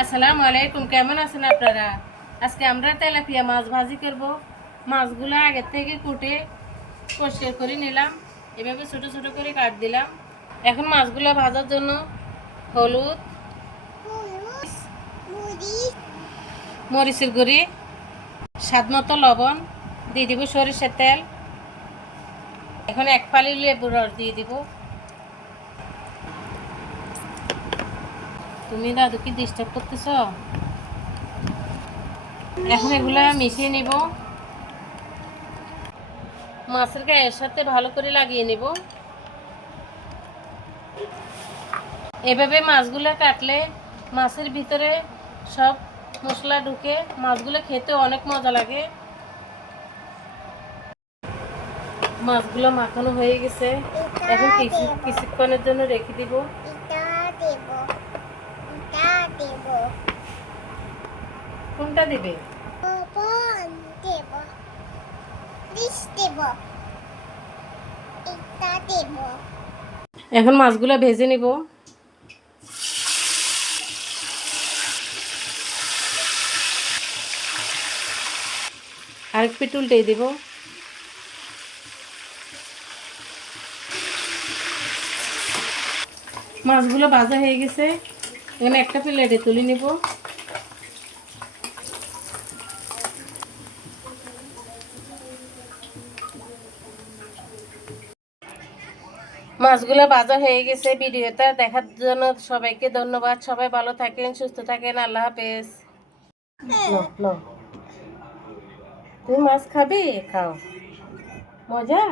আসসালামু আলাইকুম, কেমন আছেন আপনারা? আজকে আমরা তেলাপিয়া মাছ ভাজি করব। মাছগুলো আগে থেকে কুটে পরিষ্কার করে নিলাম, এভাবে ছোট ছোট করে কাট দিলাম। এখন মাছগুলো ভাজার জন্য হলুদ, মরিচের গুঁড়ি, স্বাদ মতো লবণ দিয়ে দিব, সরিষার তেল। এখন এক ফালি লেবুর রস দিয়ে দিব। তুমি দাদু কি ডিস্টার্ব করতেছ? এখন এগুলো মিশিয়ে নিব, মাছের গায়ের সাথে ভালো করে লাগিয়ে নেব। এভাবে মাছগুলো কাটলে মাছের ভিতরে সব মশলা ঢুকে মাছগুলো খেতে অনেক মজা লাগে। মাছগুলো মাখানো হয়ে গেছে, এখন কিছুক্ষণের জন্য রেখে দিব। কোনটা দিবে? এখন মাছগুলো ভেজে নিব। আরেক পিঠ উল্টে দিব। মাছগুলো ভাজা হয়ে গেছে, এখানে একটা প্লেটে তুলে নিব। মাছগুলো ভাজা হয়ে গেছে। ভিডিওটা দেখার জন্য সবাইকে ধন্যবাদ। সবাই ভালো থাকেন, সুস্থ থাকেন। আল্লাহ হাফেজ। তুমি মাছ খাবে? খাও, মজা।